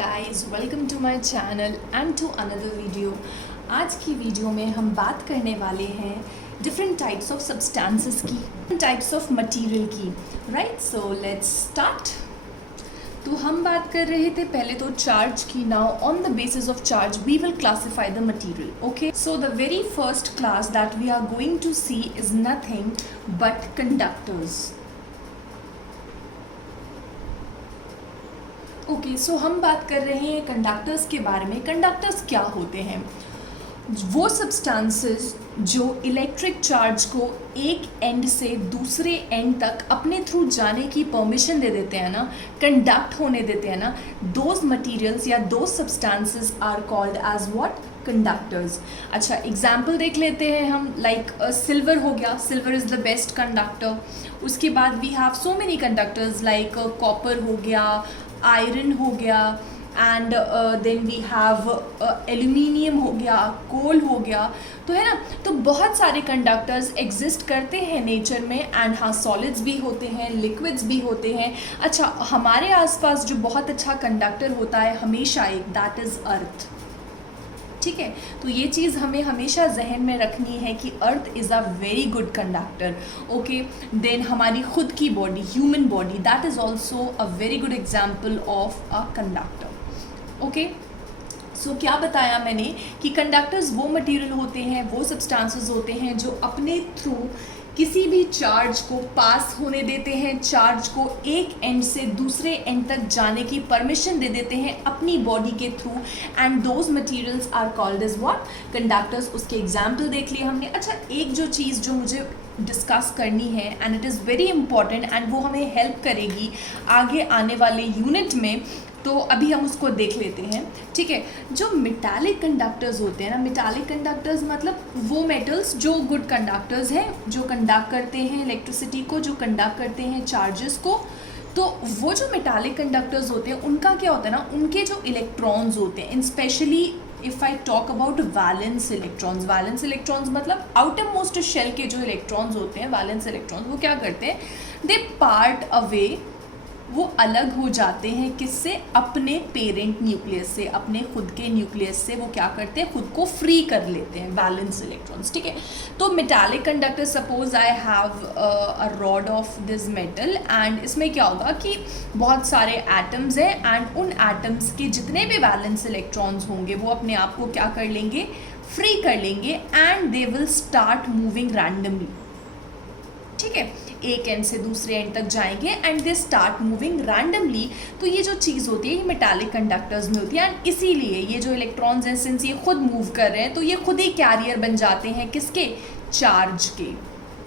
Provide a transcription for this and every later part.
guys, welcome to my channel and to another video। आज की video में हम बात करने वाले हैं different types of substances की, different types of material की, right? So let's start। तो हम बात कर रहे थे पहले तो चार्ज की। Now on the basis of charge we will classify the material. Okay, so the very first class that we are going to see is nothing but conductors. Okay, so हम बात कर रहे हैं कंडक्टर्स के बारे में। Conductors क्या होते हैं? वो सब्सटेंसेस जो इलेक्ट्रिक चार्ज को एक एंड से दूसरे एंड तक अपने थ्रू जाने की परमिशन दे देते हैं ना, कंडक्ट होने देते हैं ना, दोज मटेरियल्स या those substances are called as what? Conductors. अच्छा, एग्जाम्पल देख लेते हैं हम। लाइक सिल्वर हो गया, silver is the best conductor. उसके बाद we have so many conductors like copper हो गया, आयरन हो गया, and then we have aluminium हो गया, कोल हो गया। तो है ना, तो बहुत सारे कंडक्टर्स एग्जिस्ट करते हैं नेचर में। एंड हाँ, सॉलिड्स भी होते हैं, लिक्विड्स भी होते हैं। अच्छा, हमारे आसपास जो बहुत अच्छा कंडक्टर होता है हमेशा एक, दैट इज़ अर्थ। ठीक है, तो ये चीज़ हमें हमेशा जहन में रखनी है कि earth is a very good conductor. Okay, then हमारी खुद की body, human body, that is also a very good example of a conductor. Okay, so क्या बताया मैंने कि कंडक्टर्स वो मटेरियल होते हैं, वो सब्सटेंसेस होते हैं जो अपने थ्रू किसी भी चार्ज को पास होने देते हैं, चार्ज को एक एंड से दूसरे एंड तक जाने की परमिशन दे देते हैं अपनी बॉडी के through. And those materials are called as what? Conductors. उसके एग्जाम्पल देख लिए हमने। अच्छा, एक जो चीज़ जो मुझे डिस्कस करनी है and it is very important and वो हमें हेल्प करेगी आगे आने वाले यूनिट में, तो अभी हम उसको देख लेते हैं। ठीक है, जो मेटालिक कंडक्टर्स होते हैं ना, मेटालिक कंडक्टर्स मतलब वो मेटल्स जो गुड कंडक्टर्स हैं, जो कंडक्ट करते हैं इलेक्ट्रिसिटी को, जो कंडक्ट करते हैं चार्जेस को। तो वो जो मेटालिक कंडक्टर्स होते हैं उनका क्या होता है ना, उनके जो इलेक्ट्रॉन्स होते हैं, specially if I talk about valence electrons. Valence electrons मतलब आउटर मोस्ट शेल के जो इलेक्ट्रॉन्स होते हैं, वैलेंस इलेक्ट्रॉन्स, वो क्या करते हैं? दे पार्ट अवे, वो अलग हो जाते हैं किससे? अपने पेरेंट न्यूक्लियस से, अपने खुद के न्यूक्लियस से वो क्या करते हैं? खुद को फ्री कर लेते हैं, वैलेंस इलेक्ट्रॉन्स। ठीक है, तो metallic conductor, suppose I have a rod of this metal, and इसमें क्या होगा कि बहुत सारे एटम्स हैं, एंड उन एटम्स के जितने भी वैलेंस इलेक्ट्रॉन्स होंगे वो अपने आप को क्या कर लेंगे? फ्री कर लेंगे, and they will start moving randomly. ठीक है, एक एंड से दूसरे एंड तक जाएंगे and they start moving randomly. तो ये जो चीज़ होती है ये मेटालिक कंडक्टर्स में होती है। एंड इसीलिए ये जो इलेक्ट्रॉन्स हैं, सिंस ये खुद मूव कर रहे हैं, तो ये खुद ही कैरियर बन जाते हैं किसके? चार्ज के,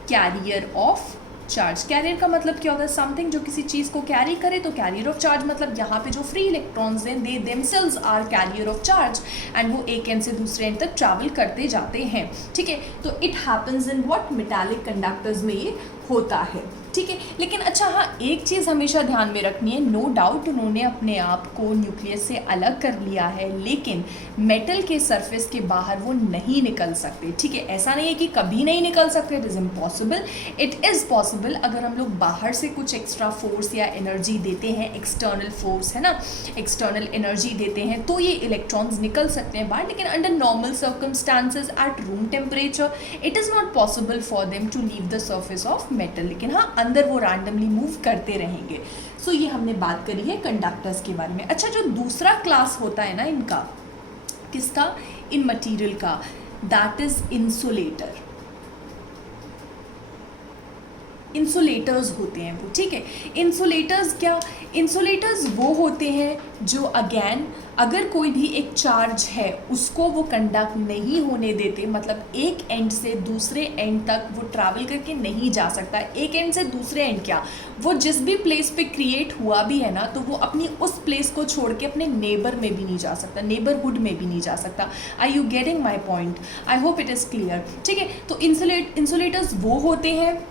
कैरियर ऑफ चार्ज। कैरियर का मतलब क्या होता है? समथिंग जो किसी चीज़ को कैरी करे। तो कैरियर ऑफ चार्ज मतलब यहाँ पे जो फ्री इलेक्ट्रॉन्स हैं, they themselves are carrier of charge, and वो एक एंड से दूसरे एंड तक ट्रैवल करते जाते हैं। ठीक है, तो it happens in what? Metallic conductors में ये होता है। ठीक है, लेकिन अच्छा हाँ, एक चीज़ हमेशा ध्यान में रखनी है। नो डाउट उन्होंने अपने आप को न्यूक्लियस से अलग कर लिया है, लेकिन मेटल के सरफेस के बाहर वो नहीं निकल सकते। ठीक है, ऐसा नहीं है कि कभी नहीं निकल सकते, it is impossible. It is possible अगर हम लोग बाहर से कुछ एक्स्ट्रा फोर्स या एनर्जी देते हैं, एक्सटर्नल फोर्स है ना, एक्सटर्नल एनर्जी देते हैं, तो ये इलेक्ट्रॉन्स निकल सकते हैं बाहर। लेकिन under normal circumstances at room temperature it is not possible for them to leave the surface of metal. लेकिन हाँ, अंदर वो रैंडमली मूव करते रहेंगे। सो ये हमने बात करी है कंडक्टर्स के बारे में। अच्छा, जो दूसरा क्लास होता है ना इनका, किसका? इन मटेरियल का, दैट इज इंसुलेटर। इंसुलेटर्स होते हैं वो। ठीक है, इंसुलेटर्स क्या? इंसुलेटर्स वो होते हैं जो अगेन अगर कोई भी एक चार्ज है उसको वो कंडक्ट नहीं होने देते, मतलब एक एंड से दूसरे एंड तक वो ट्रैवल करके नहीं जा सकता। एक एंड से दूसरे एंड क्या, वो जिस भी प्लेस पे क्रिएट हुआ भी है ना, तो वो अपनी उस प्लेस को छोड़ के अपने नेबर में भी नहीं जा सकता, नेबरहुड में भी नहीं जा सकता। Are you getting my point? I hope it is clear. ठीक है, तो इंसुलेटर्स वो होते हैं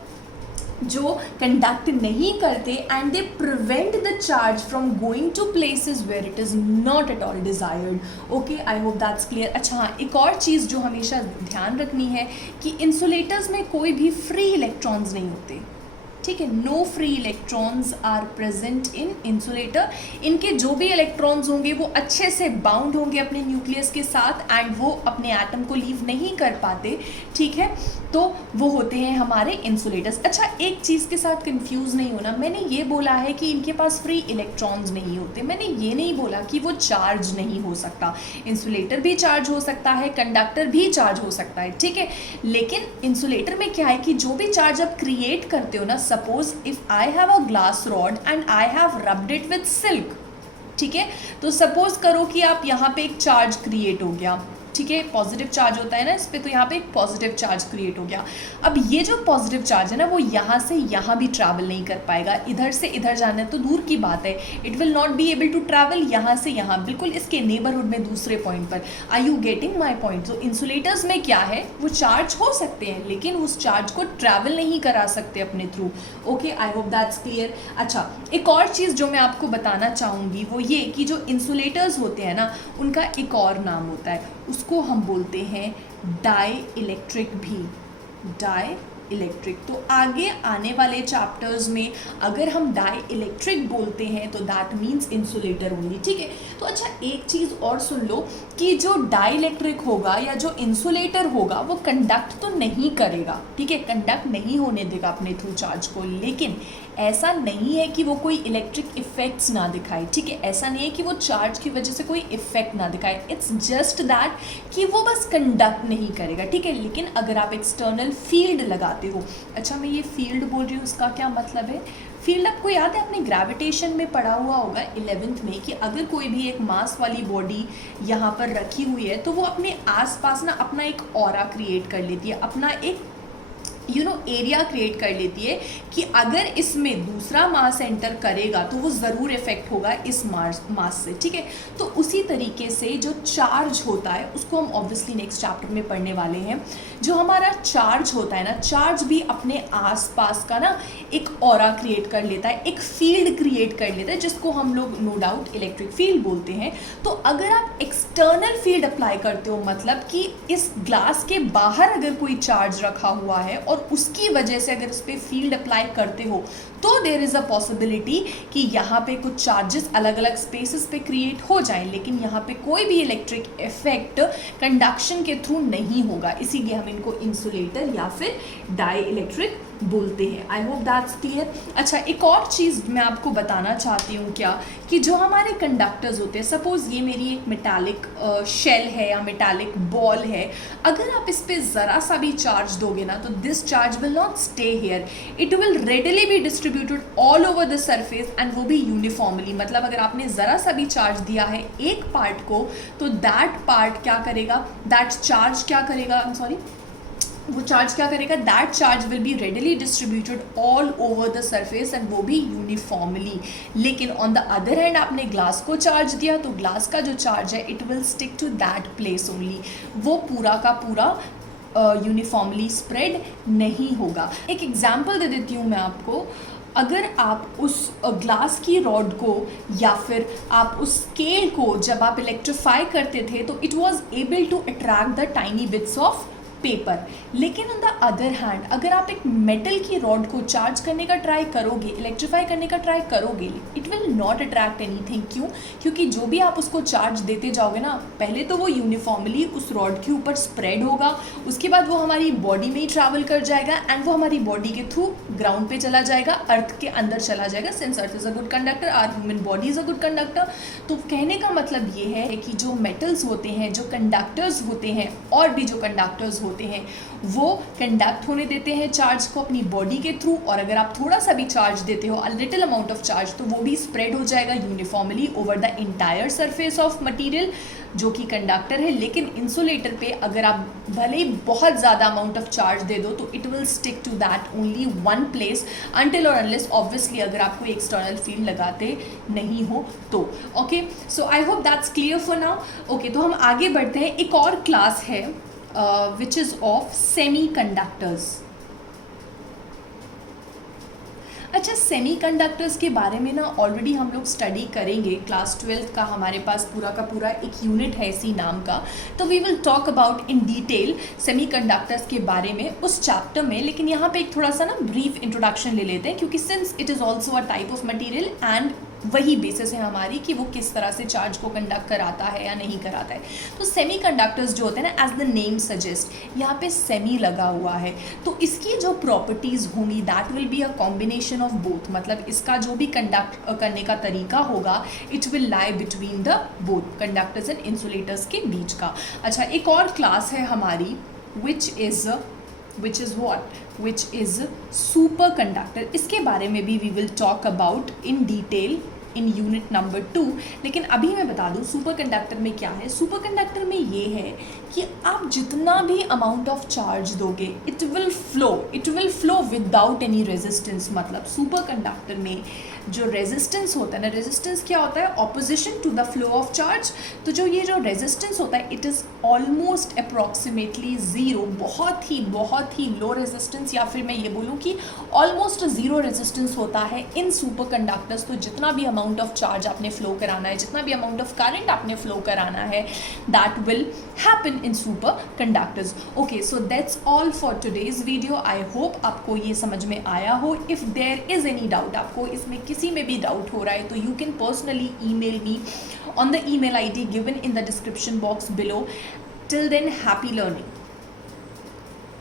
जो कंडक्ट नहीं करते and they prevent the charge from going to places where it is not at all desired. Okay, I hope that's clear. अच्छा हाँ, एक और चीज़ जो हमेशा ध्यान रखनी है कि इंसुलेटर्स में कोई भी फ्री इलेक्ट्रॉन्स नहीं होते। ठीक है, no free electrons are present in insulator, इनके जो भी इलेक्ट्रॉन्स होंगे वो अच्छे से बाउंड होंगे अपने न्यूक्लियस के साथ एंड वो अपने एटम को लीव नहीं कर पाते, ठीक है, तो वो होते हैं हमारे इंसुलेटर्स। अच्छा, एक चीज़ के साथ कंफ्यूज नहीं होना, मैंने ये बोला है कि इनके पास फ्री इलेक्ट्रॉन्स नहीं होते, मैंने ये नहीं बोला कि वो चार्ज नहीं हो सकता। इंसुलेटर भी चार्ज हो सकता है, कंडक्टर भी चार्ज हो सकता है, ठीक है, लेकिन इंसुलेटर में क्या है कि जो भी चार्ज आप क्रिएट करते हो ना, suppose if I have a glass rod and I have rubbed it with silk, ठीक है, तो सपोज करो कि आप यहाँ पे एक चार्ज क्रिएट हो गया, ठीक है, पॉजिटिव चार्ज होता है ना इस पे, तो यहाँ पे एक पॉजिटिव चार्ज क्रिएट हो गया। अब ये जो पॉजिटिव चार्ज है ना वो यहाँ से यहाँ भी ट्रैवल नहीं कर पाएगा, इधर से इधर जाना तो दूर की बात है, it will not be able to travel यहाँ से यहाँ, बिल्कुल इसके नेबरहुड में दूसरे पॉइंट पर। Are you getting my point? तो इंसुलेटर्स में क्या है, वो चार्ज हो सकते हैं लेकिन उस चार्ज को ट्रैवल नहीं करा सकते अपने through. Okay, I hope that's clear. अच्छा, एक और चीज़ जो मैं आपको बताना चाहूँगी वो ये कि जो इंसुलेटर्स होते हैं ना उनका एक और नाम होता है, उसको हम बोलते हैं डाई इलेक्ट्रिक भी, डाई इलेक्ट्रिक। तो आगे आने वाले चैप्टर्स में अगर हम डाई इलेक्ट्रिक बोलते हैं तो दैट मीन्स इंसुलेटर ओनली, ठीक है। तो अच्छा, एक चीज़ और सुन लो कि जो डाई इलेक्ट्रिक होगा या जो इंसुलेटर होगा वो कंडक्ट तो नहीं करेगा, ठीक है, कंडक्ट नहीं होने देगा अपने थ्रू चार्ज को, लेकिन ऐसा नहीं है कि वो कोई इलेक्ट्रिक इफेक्ट्स ना दिखाए, ठीक है, ऐसा नहीं है कि वो चार्ज की वजह से कोई इफेक्ट ना दिखाए, इट्स जस्ट दैट कि वो बस कंडक्ट नहीं करेगा, ठीक है। लेकिन अगर आप एक्सटर्नल फील्ड लगाते हो, अच्छा मैं ये फील्ड बोल रही हूँ, उसका क्या मतलब है? फील्ड आपको याद है, आपने ग्रेविटेशन में पढ़ा हुआ होगा 11th में कि अगर कोई भी एक मास वाली बॉडी यहाँ पर रखी हुई है तो वो अपने आसपास ना अपना एक ऑरा क्रिएट कर लेती है, अपना एक एरिया क्रिएट कर लेती है कि अगर इसमें दूसरा मास एंटर करेगा तो वो ज़रूर इफेक्ट होगा इस मास से, ठीक है। तो उसी तरीके से जो चार्ज होता है उसको हम ऑब्वियसली नेक्स्ट चैप्टर में पढ़ने वाले हैं। जो हमारा चार्ज होता है ना, चार्ज भी अपने आसपास का ना एक ऑरा क्रिएट कर लेता है, एक फील्ड क्रिएट कर लेता है जिसको हम लोग नो डाउट इलेक्ट्रिक फील्ड बोलते हैं। तो अगर आप एक्सटर्नल फील्ड अप्लाई करते हो, मतलब कि इस ग्लास के बाहर अगर कोई चार्ज रखा हुआ है और उसकी वजह से अगर उस पर फील्ड अप्लाई करते हो तो देयर इज़ अ पॉसिबिलिटी कि यहाँ पे कुछ चार्जेस अलग अलग स्पेसेस पे क्रिएट हो जाएं, लेकिन यहाँ पे कोई भी इलेक्ट्रिक इफेक्ट कंडक्शन के थ्रू नहीं होगा, इसीलिए हम इनको इंसुलेटर या फिर डाई इलेक्ट्रिक बोलते हैं। आई होप दैट्स क्लियर। अच्छा, एक और चीज़ मैं आपको बताना चाहती हूँ क्या, कि जो हमारे कंडक्टर्स होते हैं, सपोज ये मेरी एक मेटालिक शेल है या मेटालिक बॉल है, अगर आप इस पर ज़रा सा भी चार्ज दोगे ना तो this charge will not stay here, it will readily be distributed all over the surface and वो भी यूनिफॉर्मली। मतलब अगर आपने ज़रा सा भी चार्ज दिया है एक पार्ट को तो दैट पार्ट क्या करेगा, दैट चार्ज क्या करेगा, आई एम सॉरी, वो चार्ज क्या करेगा, that charge will be readily distributed all over the surface and वो भी यूनिफॉर्मली। लेकिन ऑन द अदर हैंड आपने ग्लास को चार्ज दिया तो ग्लास का जो चार्ज है it will stick to that place only, वो पूरा का पूरा यूनिफॉर्मली स्प्रेड नहीं होगा। एक एग्जाम्पल दे देती हूँ मैं आपको, अगर आप उस ग्लास की रॉड को या फिर आप उस स्केल को जब आप इलेक्ट्रीफाई करते थे तो it was able to attract the tiny bits of paper, लेकिन ऑन द अदर हैंड अगर आप एक मेटल की रॉड को चार्ज करने का ट्राई करोगे, इलेक्ट्रीफाई करने का ट्राई करोगे, it will not attract anything. क्यों? क्योंकि जो भी आप उसको चार्ज देते जाओगे ना, पहले तो वो यूनिफॉर्मली उस रॉड के ऊपर स्प्रेड होगा, उसके बाद वो हमारी बॉडी में ही ट्रैवल कर जाएगा एंड वो हमारी बॉडी के थ्रू ग्राउंड पे चला जाएगा, अर्थ के अंदर चला जाएगा, since earth is a good conductor, our human body is a good conductor. तो कहने का मतलब ये है कि जो मेटल्स होते हैं, जो कंडक्टर्स होते हैं और भी जो कंडक्टर्स होते हैं वो कंडक्ट होने देते हैं चार्ज को अपनी बॉडी के थ्रू, और अगर आप थोड़ा सा भी चार्ज देते हो, a little amount of charge, तो वो भी स्प्रेड हो जाएगा uniformly over the entire surface of material जो कि कंडक्टर है। लेकिन इंसुलेटर पे अगर आप भले ही बहुत ज़्यादा अमाउंट ऑफ चार्ज दे दो तो it will stick to that only one place until और अनलेस ऑब्वियसली अगर आप कोई एक्सटर्नल फील्ड लगाते नहीं हो तो। Okay, so I hope that's clear for now. Okay, तो हम आगे बढ़ते हैं। एक और क्लास है which is of semiconductors। अच्छा, सेमीकंडक्टर्स के बारे में ना ऑलरेडी हम लोग स्टडी करेंगे, क्लास 12th का हमारे पास पूरा का पूरा एक यूनिट है इसी नाम का, तो we will talk about in detail semiconductors के बारे में उस चैप्टर में। लेकिन यहाँ पे एक थोड़ा सा ना ब्रीफ इंट्रोडक्शन ले लेते हैं, क्योंकि since it is also a type of material and वही बेसिस है हमारी कि वो किस तरह से चार्ज को कंडक्ट कराता है या नहीं कराता है। तो सेमीकंडक्टर्स जो होते हैं ना, एज द नेम सजेस्ट, यहाँ पे सेमी लगा हुआ है, तो इसकी जो प्रॉपर्टीज़ होंगी that will be a combination of both, मतलब इसका जो भी कंडक्ट करने का तरीका होगा it will lie between the both conductors and insulators के बीच का। अच्छा, एक और क्लास है हमारी which is superconductor। इसके बारे में भी we will talk about in detail in unit number 2। लेकिन अभी मैं बता दूं सुपर कंडक्टर में क्या है। सुपर में ये है कि आप जितना भी अमाउंट ऑफ चार्ज दोगे it will flow without any resistance. मतलब सुपर कंडक्टर में जो रेजिस्टेंस होता है ना, रेजिस्टेंस क्या होता है, opposition to the flow of charge. तो जो ये जो रेजिस्टेंस होता है it is almost approximately zero, बहुत ही लो रेजिस्टेंस, या फिर मैं ये बोलूँ कि ऑलमोस्ट ज़ीरो रेजिस्टेंस होता है इन सुपर कंडक्टर्स। तो जितना भी अमाउंट ऑफ चार्ज आपने फ्लो कराना है, जितना भी अमाउंट ऑफ करंट आपने फ्लो कराना है, that will happen in superconductors. Okay, so that's all for today's video. I hope आपको ये समझ में आया हो। If there is any doubt, आपको इसमें किसी में भी डाउट हो रहा है, तो you can personally email me on the email ID given in the description box below. Till then, happy learning.